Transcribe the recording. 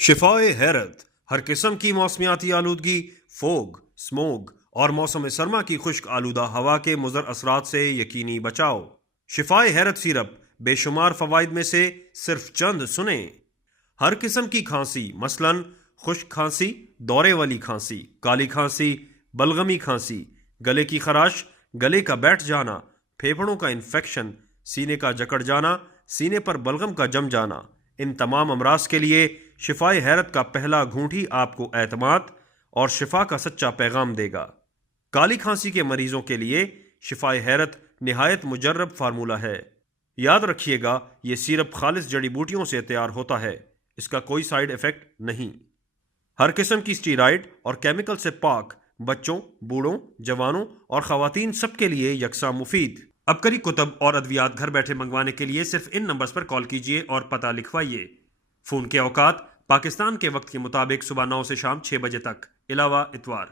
شفائے حیرت ہر قسم کی موسمیاتی آلودگی، فوگ، سموگ اور موسم سرما کی خشک آلودہ ہوا کے مضر اثرات سے یقینی بچاؤ۔ شفائے حیرت سیرپ بے شمار فوائد میں سے صرف چند سنیں۔ ہر قسم کی کھانسی مثلاً خشک کھانسی، دورے والی کھانسی، کالی کھانسی، بلغمی کھانسی، گلے کی خراش، گلے کا بیٹھ جانا، پھیپھڑوں کا انفیکشن، سینے کا جکڑ جانا، سینے پر بلغم کا جم جانا، ان تمام امراض کے لیے شفائے حیرت کا پہلا گھونٹ ہی آپ کو اعتماد اور شفا کا سچا پیغام دے گا۔ کالی کھانسی کے مریضوں کے لیے شفائے حیرت نہایت مجرب فارمولہ ہے۔ یاد رکھیے گا، یہ سیرپ خالص جڑی بوٹیوں سے تیار ہوتا ہے، اس کا کوئی سائیڈ ایفیکٹ نہیں۔ ہر قسم کی اسٹیرائڈ اور کیمیکل سے پاک، بچوں، بوڑھوں، جوانوں اور خواتین سب کے لیے یکساں مفید۔ ابکری کتب اور ادویات گھر بیٹھے منگوانے کے لیے صرف ان نمبرز پر کال کیجیے اور پتہ لکھوائیے۔ فون کے اوقات: پاکستان کے وقت کے مطابق صبح 9 سے شام 6 بجے تک، علاوہ اتوار۔